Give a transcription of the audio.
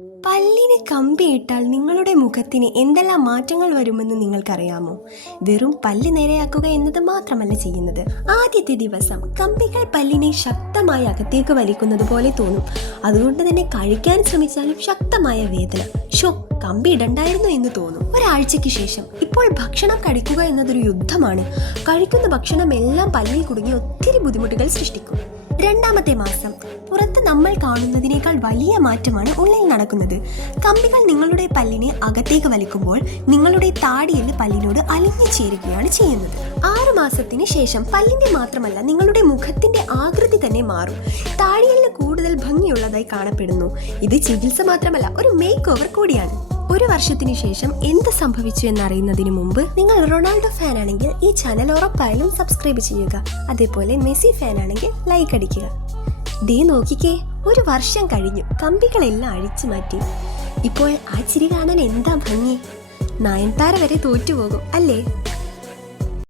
പല്ലിന് കമ്പിയിട്ടാൽ നിങ്ങളുടെ മുഖത്തിന് എന്തെല്ലാം മാറ്റങ്ങൾ വരുമെന്ന് നിങ്ങൾക്കറിയാമോ? വെറും പല്ല് നേരെയാക്കുക എന്നത് മാത്രമല്ല ചെയ്യുന്നത്. ആദ്യത്തെ ദിവസം കമ്പികൾ പല്ലിനെ ശക്തമായി അകത്തേക്ക് വലിക്കുന്നത് പോലെ തോന്നും. അതുകൊണ്ട് തന്നെ കഴിക്കാൻ ശ്രമിച്ചാലും ശക്തമായ വേദന. കമ്പി ഇടണ്ടായിരുന്നു എന്ന് തോന്നും. ഒരാഴ്ചയ്ക്ക് ശേഷം ഇപ്പോൾ ഭക്ഷണം കഴിക്കുക എന്നതൊരു യുദ്ധമാണ്. കഴിക്കുന്ന ഭക്ഷണം എല്ലാം പല്ലിൽ കുടുങ്ങി ഒത്തിരി ബുദ്ധിമുട്ടുകൾ സൃഷ്ടിക്കും. രണ്ടാമത്തെ മാസം പുറത്ത് നമ്മൾ കാണുന്നതിനേക്കാൾ വലിയ മാറ്റമാണ് ഉള്ളിൽ നടക്കുന്നത്. കമ്പികൾ നിങ്ങളുടെ പല്ലിനെ അകത്തേക്ക് വലിക്കുമ്പോൾ നിങ്ങളുടെ താടിയെല്ല് പല്ലിനോട് അലിഞ്ഞു ചേരുകയാണ് ചെയ്യുന്നത്. 6 മാസത്തിന് ശേഷം പല്ലിന്റെ മാത്രമല്ല നിങ്ങളുടെ മുഖത്തിന്റെ ആകൃതി തന്നെ മാറും. താടിയെല്ല് കൂടുതൽ ഭംഗിയുള്ളതായി കാണപ്പെടുന്നു. ഇത് ചികിത്സ മാത്രമല്ല, ഒരു മേക്ക് ഓവർ കൂടിയാണ്. 1 വർഷത്തിന് ശേഷം എന്ത് സംഭവിച്ചു എന്നറിയുന്നതിന് മുമ്പ് നിങ്ങൾ റൊണാൾഡോ ഫാൻ ആണെങ്കിൽ ഈ ചാനൽ ഉറപ്പായാലും സബ്സ്ക്രൈബ് ചെയ്യുക. അതേപോലെ മെസ്സി ഫാൻ ആണെങ്കിൽ ലൈക്ക് അടിക്കുക. ദേ നോക്കിക്കേ, 1 വർഷം കഴിഞ്ഞു. കമ്പികളെല്ലാം അഴിച്ചു മാറ്റി. ഇപ്പോൾ ആ ചിരി കാണാൻ എന്താ ഭംഗി! നയൻതാര വരെ തോറ്റുപോകും അല്ലേ?